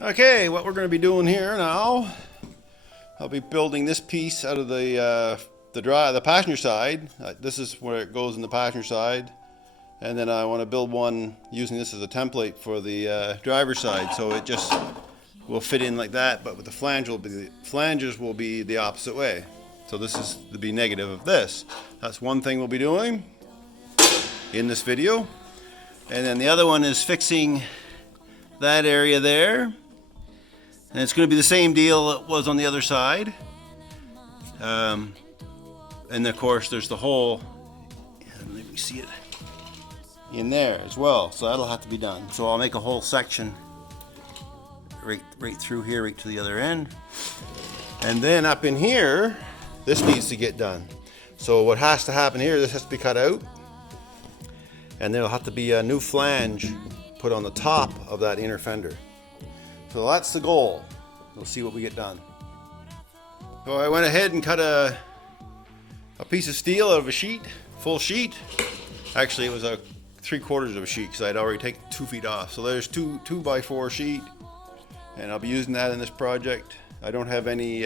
Okay, what we're going to be doing here now, I'll be building this piece out of the passenger side. This is where it goes in the passenger side, and then I want to build one using this as a template for the driver's side, so it just will fit in like that. But with the flanges will be the opposite way. So this is to be negative of this. That's one thing we'll be doing in this video, and then the other one is fixing that area there. And it's going to be the same deal it was on the other side. And of course, there's the hole, and let me see it, in there as well. So that'll have to be done. So I'll make a whole section right through here, right to the other end. And then up in here, this needs to get done. So what has to happen here, this has to be cut out. And there'll have to be a new flange put on the top of that inner fender. So that's the goal. We'll see what we get done. So I went ahead and cut a piece of steel out of a sheet, full sheet. Actually, it was a 3/4 of a sheet because I'd already taken 2 feet off. So there's 2x4 sheet, and I'll be using that in this project. I don't have any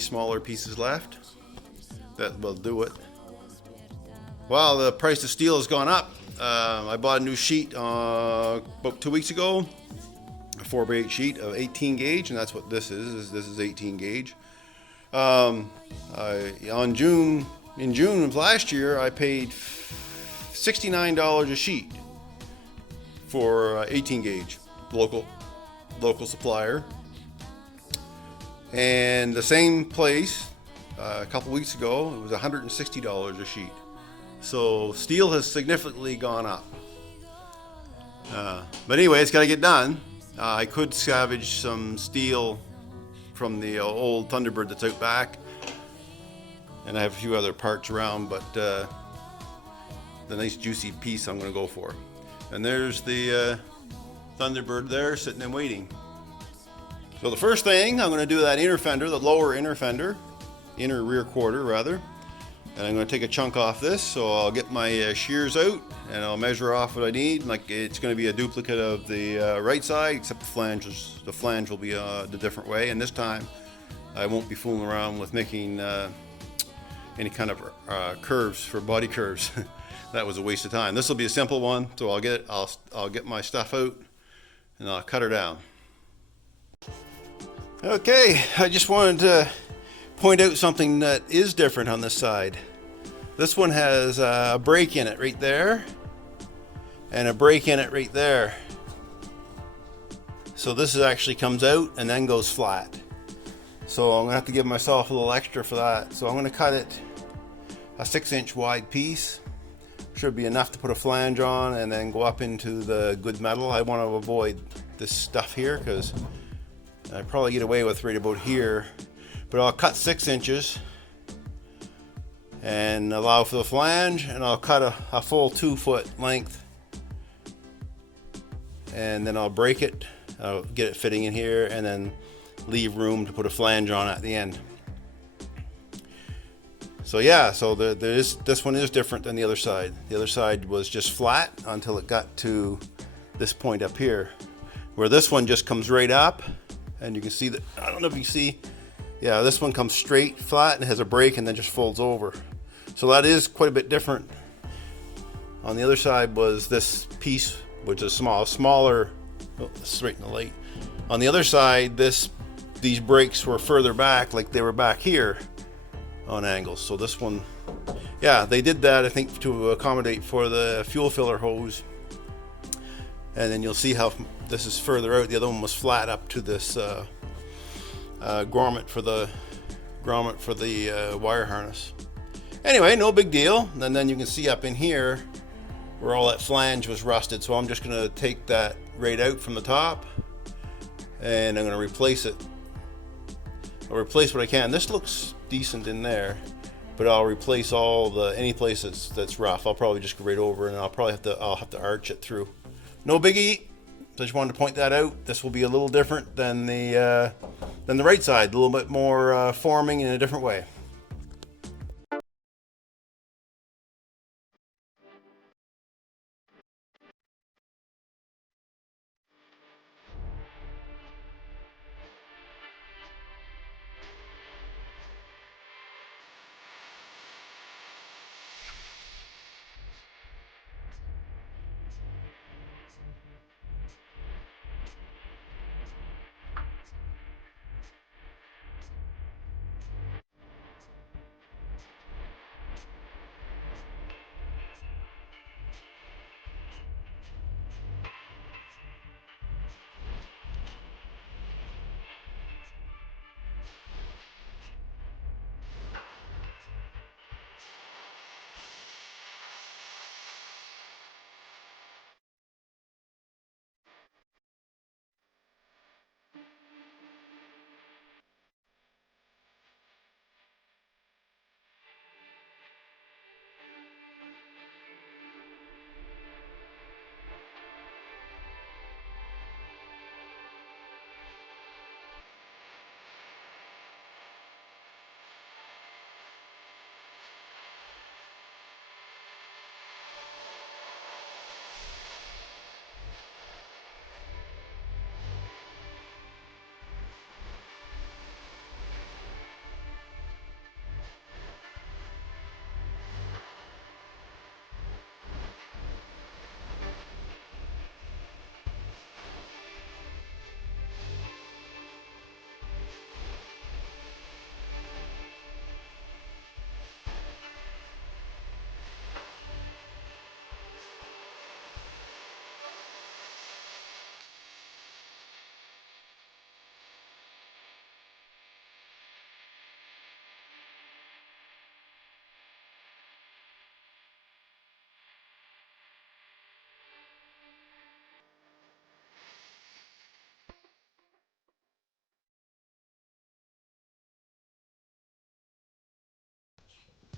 smaller pieces left that will do it. Well, the price of steel has gone up. I bought a new sheet about 2 weeks ago. A 4x8 sheet of 18 gauge, and that's what this is. This is 18 gauge. In June of last year, I paid $69 a sheet for 18 gauge, local supplier. And the same place a couple weeks ago, it was $160 a sheet. So steel has significantly gone up. But anyway, it's got to get done. I could salvage some steel from the old Thunderbird that's out back, and I have a few other parts around, but the nice juicy piece I'm going to go for. And there's the Thunderbird there sitting and waiting. So the first thing I'm going to do that inner fender, the lower inner fender, inner rear quarter rather, and I'm going to take a chunk off this. So I'll get my shears out and I'll measure off what I need. Like, it's going to be a duplicate of the right side, except the flange will be the different way. And this time I won't be fooling around with making any kind of curves for body curves. That was a waste of time. This will be a simple one. So I'll get my stuff out and I'll cut her down. Okay, I just wanted to point out something that is different on this side. This one has a break in it right there and a break in it right there. So this actually comes out and then goes flat. So I'm gonna have to give myself a little extra for that. So I'm gonna cut it a 6-inch wide piece. Should be enough to put a flange on and then go up into the good metal. I want to avoid this stuff here because I probably get away with right about here. But I'll cut 6 inches and allow for the flange, and I'll cut a full 2-foot length, and then I'll break it. I'll get it fitting in here and then leave room to put a flange on at the end. So yeah, so this one is different than the other side. The other side was just flat until it got to this point up here, where this one just comes right up, and you can see that, I don't know if you see, yeah, this one comes straight flat and has a break and then just folds over. So that is quite a bit different. On the other side was this piece, which is smaller, oh, straight in the light. On the other side, these breaks were further back, like they were back here on angles. So this one, yeah, they did that, I think, to accommodate for the fuel filler hose. And then you'll see how this is further out. The other one was flat up to this grommet for the wire harness. Anyway, no big deal. And then you can see up in here where all that flange was rusted. So I'm just going to take that right out from the top, and I'm going to replace it. I'll replace what I can. This looks decent in there, but I'll replace any place that's rough. I'll probably just go right over, and I'll have to arch it through. No biggie. So I just wanted to point that out. This will be a little different than the right side, a little bit more forming in a different way.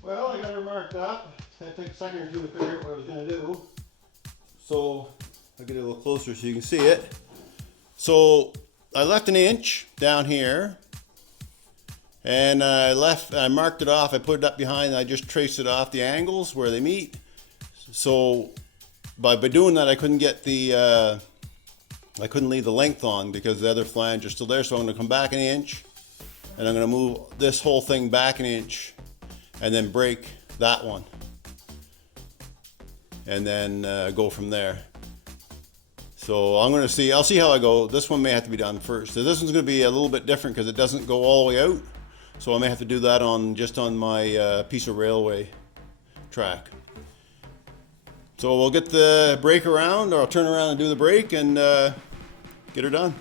Well, I got her marked up. It took a second or two to figure out what I was going to do. So I'll get it a little closer so you can see it. So I left an inch down here, and I marked it off. I put it up behind, and I just traced it off the angles where they meet. So by doing that, I couldn't get the I couldn't leave the length on because the other flange is still there. So I'm going to come back an inch, and I'm going to move this whole thing back an inch, and then break that one, and then go from there. So I'm going to see, I'll see how I go. This one may have to be done first. So this one's going to be a little bit different because it doesn't go all the way out. So I may have to do that on just on my piece of railway track. So we'll get the brake around, or I'll turn around and do the brake and get her done.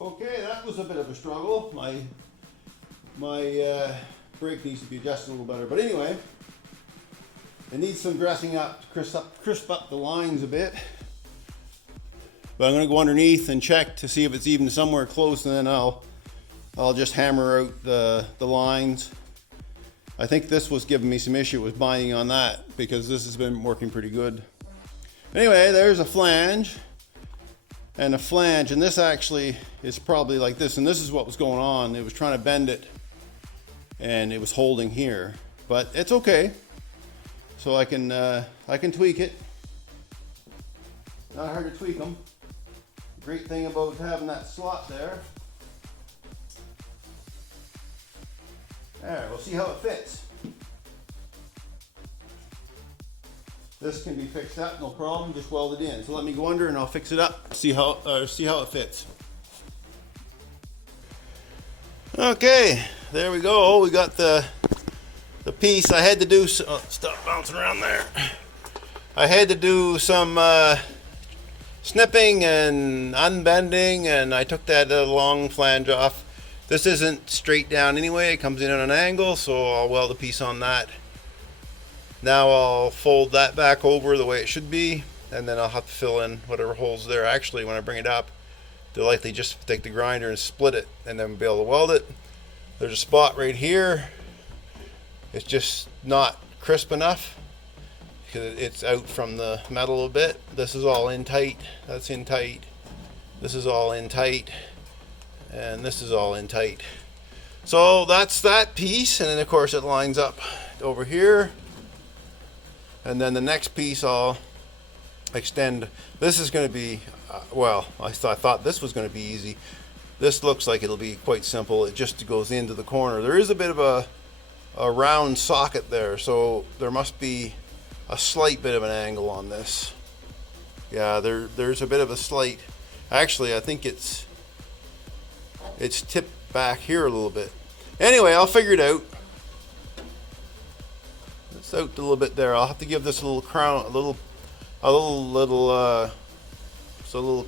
Okay, that was a bit of a struggle. My brake needs to be adjusted a little better. But anyway, it needs some dressing up to crisp up the lines a bit. But I'm going to go underneath and check to see if it's even somewhere close, and then I'll just hammer out the lines. I think this was giving me some issue with binding on that because this has been working pretty good. Anyway, there's a flange. And a flange, and this actually is probably like this, and this is what was going on. It was trying to bend it, and it was holding here, but it's okay. So I can tweak it. Not hard to tweak them. Great thing about having that slot there. There, we'll see how it fits. This can be fixed up, no problem, just weld it in. So let me go under and I'll fix it up, see how it fits. Okay, there we go. We got the piece. I had to do stop bouncing around there. I had to do some snipping and unbending, and I took that long flange off. This isn't straight down anyway, it comes in at an angle, so I'll weld a piece on that. Now I'll fold that back over the way it should be, and then I'll have to fill in whatever holes there. Actually, when I bring it up, they'll likely just take the grinder and split it and then be able to weld it. There's a spot right here. It's just not crisp enough because it's out from the metal a bit. This is all in tight. That's in tight. This is all in tight. And this is all in tight. So that's that piece, and then of course it lines up over here. And then the next piece I'll extend. This is going to be, well, I thought this was going to be easy. This looks like it'll be quite simple. It just goes into the corner. There is a bit of a round socket there, so there must be a slight bit of an angle on this. Yeah, there's a bit of a slight. Actually, I think it's tipped back here a little bit. Anyway, I'll figure it out. It's out a little bit there. I'll have to give this a little crown, a little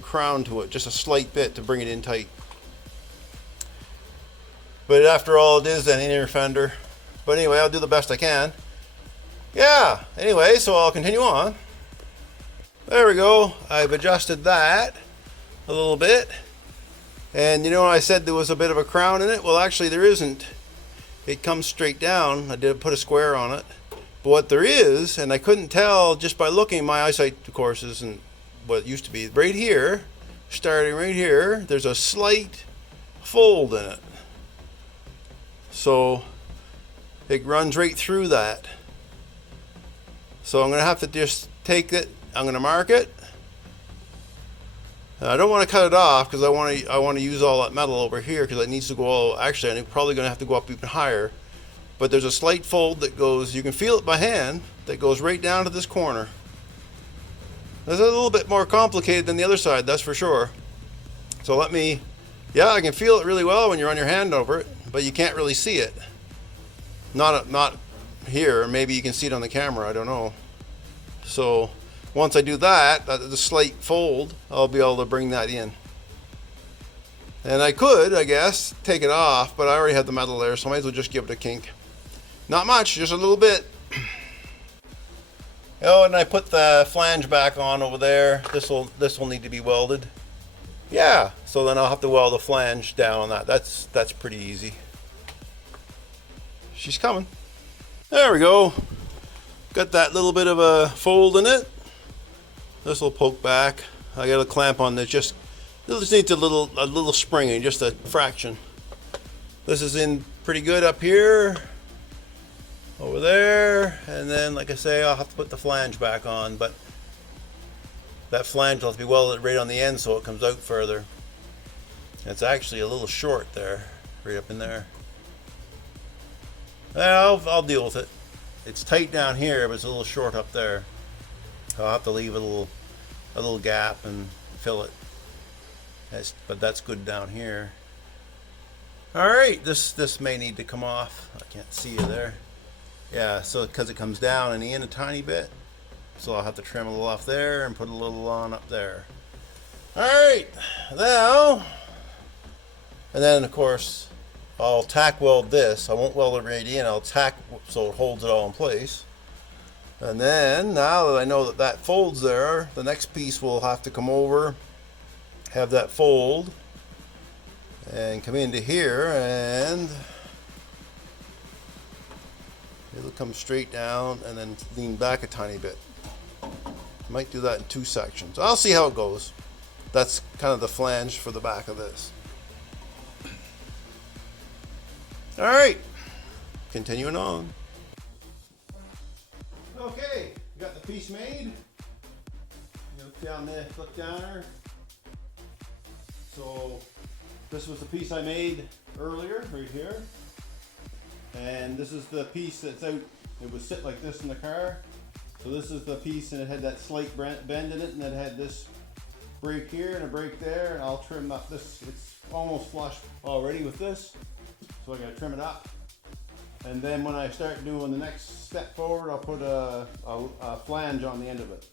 crown to it, just a slight bit to bring it in tight. But after all, it is an inner fender. But anyway, I'll do the best I can. Yeah, anyway, so I'll continue on. There we go. I've adjusted that a little bit. And you know when I said there was a bit of a crown in it? Well, actually there isn't. It comes straight down. I did put a square on it. But what there is, and I couldn't tell just by looking, my eyesight, of course, isn't what it used to be. Right here, starting right here, there's a slight fold in it. So it runs right through that. So I'm going to have to just take it, I'm going to mark it. I don't want to cut it off because I want to use all that metal over here because it needs to go all, actually I'm probably going to have to go up even higher. But there's a slight fold that goes, you can feel it by hand, that goes right down to this corner. It's a little bit more complicated than the other side, that's for sure. So let me, yeah, I can feel it really well when you run your hand over it, but you can't really see it. Not here, maybe you can see it on the camera, I don't know. So once I do that, the slight fold, I'll be able to bring that in. And I could, I guess, take it off, but I already had the metal there, so I might as well just give it a kink. Not much, just a little bit. Oh, and I put the flange back on over there. This will need to be welded. Yeah, so then I'll have to weld the flange down on that. That's pretty easy. She's coming. There we go. Got that little bit of a fold in it. This will poke back. I got a clamp on this. It just needs a little springing, just a fraction. This is in pretty good up here. Over there, and then like I say, I'll have to put the flange back on, but that flange will have to be welded right on the end so it comes out further. It's actually a little short there, right up in there. Well, I'll deal with it. It's tight down here, but it's a little short up there. So I'll have to leave a little gap and fill it. But that's good down here. All right, this may need to come off. I can't see you there. Yeah, so because it comes down and in a tiny bit, so I'll have to trim a little off there and put a little on up there. All right, now, and then of course I'll tack weld this. I won't weld it right in. I'll tack so it holds it all in place. And then now that I know that that folds there, the next piece will have to come over, have that fold, and come into here and it'll come straight down and then lean back a tiny bit. Might do that in 2 sections. I'll see how it goes. That's kind of the flange for the back of this. All right, continuing on. Okay, got the piece made. Look down there, look down there. So this was the piece I made earlier, right here. And this is the piece that's out. It was sit like this in the car. So this is the piece, and it had that slight bend in it, and it had this break here and a break there, and I'll trim up this. It's almost flush already with this, so I gotta trim it up. And then when I start doing the next step forward, I'll put a flange on the end of it.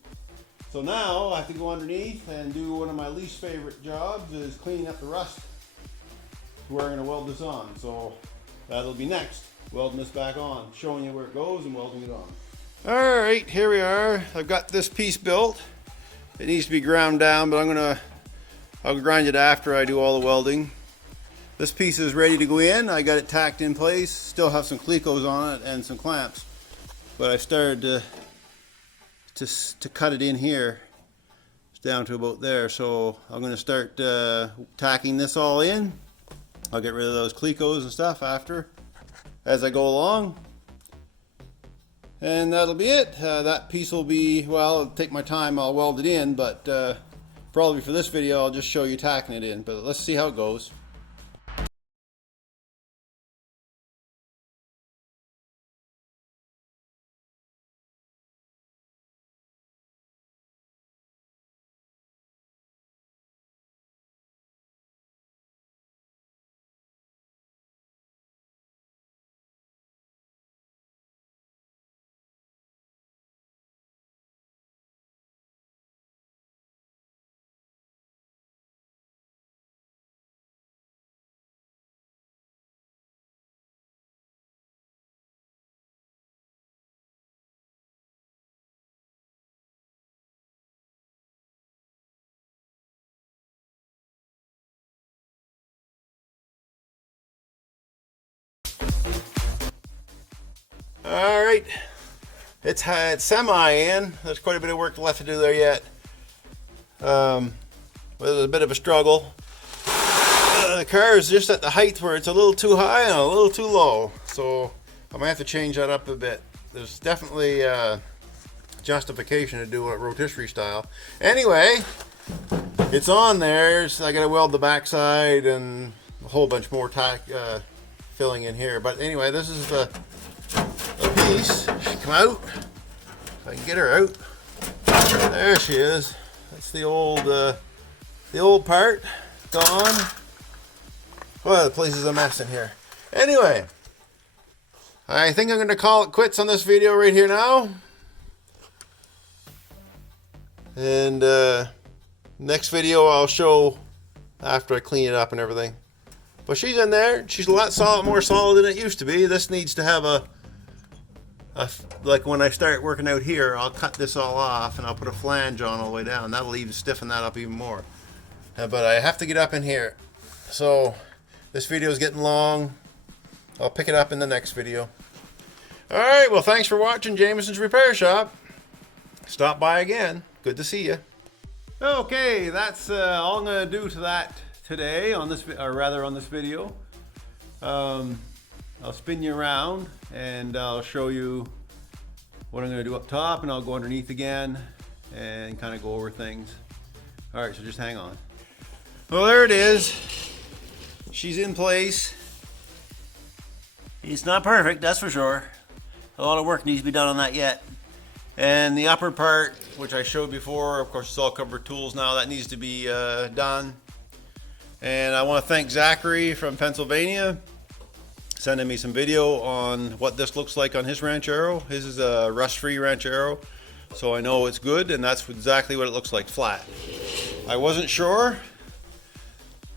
So now I have to go underneath and do one of my least favorite jobs, is cleaning up the rust to where I'm gonna weld this on. So that'll be next, welding this back on, showing you where it goes and welding it on. All right, here we are. I've got this piece built. It needs to be ground down, but I'll grind it after I do all the welding. This piece is ready to go in. I got it tacked in place. Still have some clecos on it and some clamps, but I started to cut it in here. It's down to about there, so I'm going to start tacking this all in. I'll get rid of those clecos and stuff after, as I go along. And that'll be it. That piece will be, well, it'll take my time. I'll weld it in, but probably for this video, I'll just show you tacking it in. But let's see how it goes. All right, it's semi in. There's quite a bit of work left to do there yet. It was a bit of a struggle. The car is just at the height where it's a little too high and a little too low, so I might have to change that up a bit. There's definitely justification to do it rotisserie style. Anyway, it's on there, so I gotta weld the backside and a whole bunch more tack filling in here. But anyway, this is the piece. She come out. If I can get her out. There she is. That's the old part gone. Well, the place is a mess in here. Anyway, I think I'm going to call it quits on this video right here now. And next video I'll show after I clean it up and everything. But she's in there. She's a lot more solid than it used to be. This needs to have like when I start working out here, I'll cut this all off and I'll put a flange on all the way down. That'll even stiffen that up even more. But I have to get up in here. So this video is getting long. I'll pick it up in the next video. Alright, well thanks for watching Jameson's Repair Shop. Stop by again. Good to see you. Okay, that's all I'm going to do to that today on this, or rather on this video. I'll spin you around and I'll show you what I'm going to do up top, and I'll go underneath again and kind of go over things. Alright, so just hang on. Well, there it is. She's in place. It's not perfect, that's for sure. A lot of work needs to be done on that yet. And the upper part, which I showed before, of course it's all covered tools now, that needs to be done. And I want to thank Zachary from Pennsylvania, sending me some video on what this looks like on his Ranchero. His is a rust-free Ranchero, so I know it's good, and that's exactly what it looks like, flat. I wasn't sure,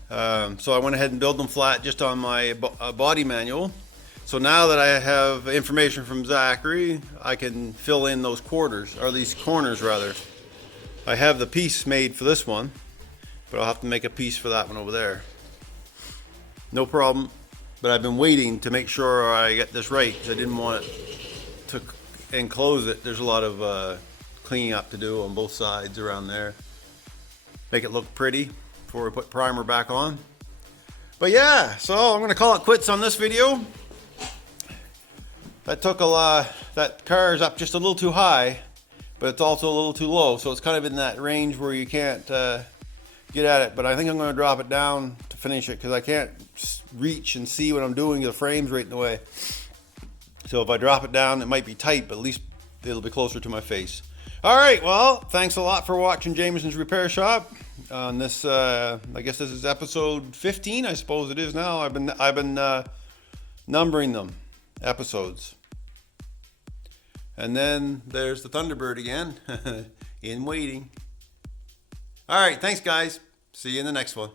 so I went ahead and built them flat just on my body manual. So now that I have information from Zachary, I can fill in those quarters, or these corners rather. I have the piece made for this one, but I'll have to make a piece for that one over there. No problem. But I've been waiting to make sure I get this right, because I didn't want it to enclose it. There's a lot of cleaning up to do on both sides around there. Make it look pretty before we put primer back on. But yeah, so I'm going to call it quits on this video. That took a lot. That car is up just a little too high, but it's also a little too low. So it's kind of in that range where you can't get at it. But I think I'm going to drop it down to finish it, because I can't reach and see what I'm doing. The frame's right in the way. So if I drop it down, it might be tight, but at least it'll be closer to my face. All right, well, thanks a lot for watching Jameson's Repair Shop. On this, I guess this is episode 15, I suppose it is now. I've been numbering them, episodes. And then there's the Thunderbird again, in waiting. All right, thanks guys. See you in the next one.